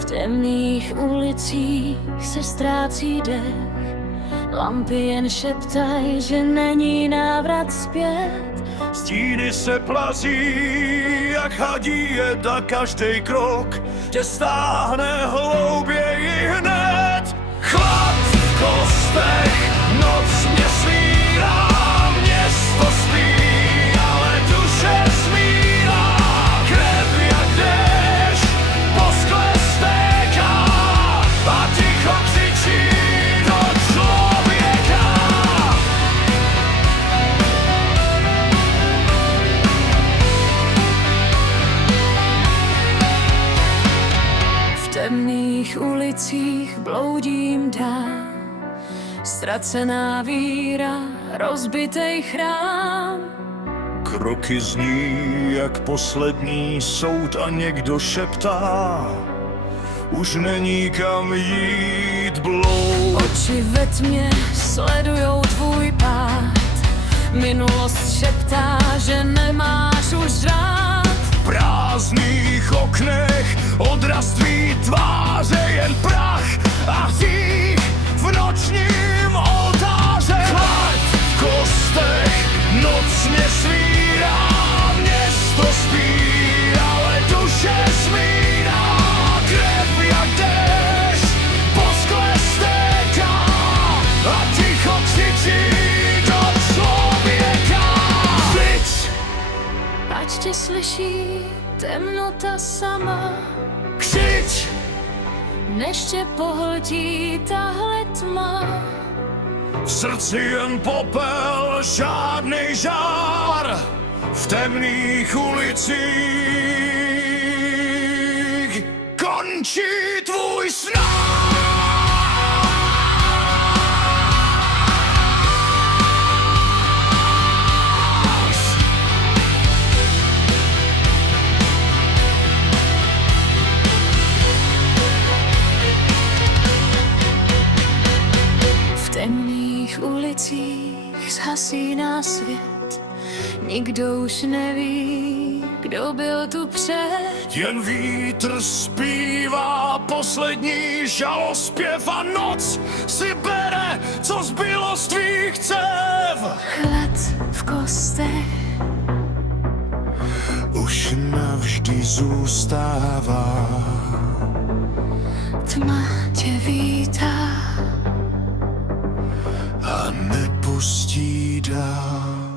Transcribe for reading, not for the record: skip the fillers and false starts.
V temných ulicích se ztrácí dech, lampy jen šeptaj, že není návrat zpět. Stíny se plazí, jak hadí jeda, každý krok tě stáhne hlouběji hned. Chlad v kostech, noc mě svírá, město spí, ale duše smírá. Krev jak déšť po skle stéká a ticho křičí do člověka. V temných ulicích bloudím dál, ztracená víra, rozbitej chrám. Kroky zní jak poslední soud a někdo šeptá, už není kam jít bloud. Oči ve tmě sledujou tvůj pád, minulost šeptá, že nemáš už rád. V prázdných oknech odraz tvý tváře, jen prach a hřích v nočním oltáře. Chlad v kostech, noc mě svírá, město spí, ale duše smírá. Krev jak déšť po skle stéká a ticho křičí do člověka. Křič! Ať tě slyší temnota sama, Křič! než tě pohltí tahle tma. V srdci jen popel, žádnej žár, v temných ulicích končí tvůj snář. V temných ulicích zhasíná svět, nikdo už neví, kdo byl tu před. Jen vítr zpívá poslední žalospěv a noc si bere, co zbylo z tvých cev. Chlad v kostech, Už navždy zůstává, tma tě vítá. a nepustí dál.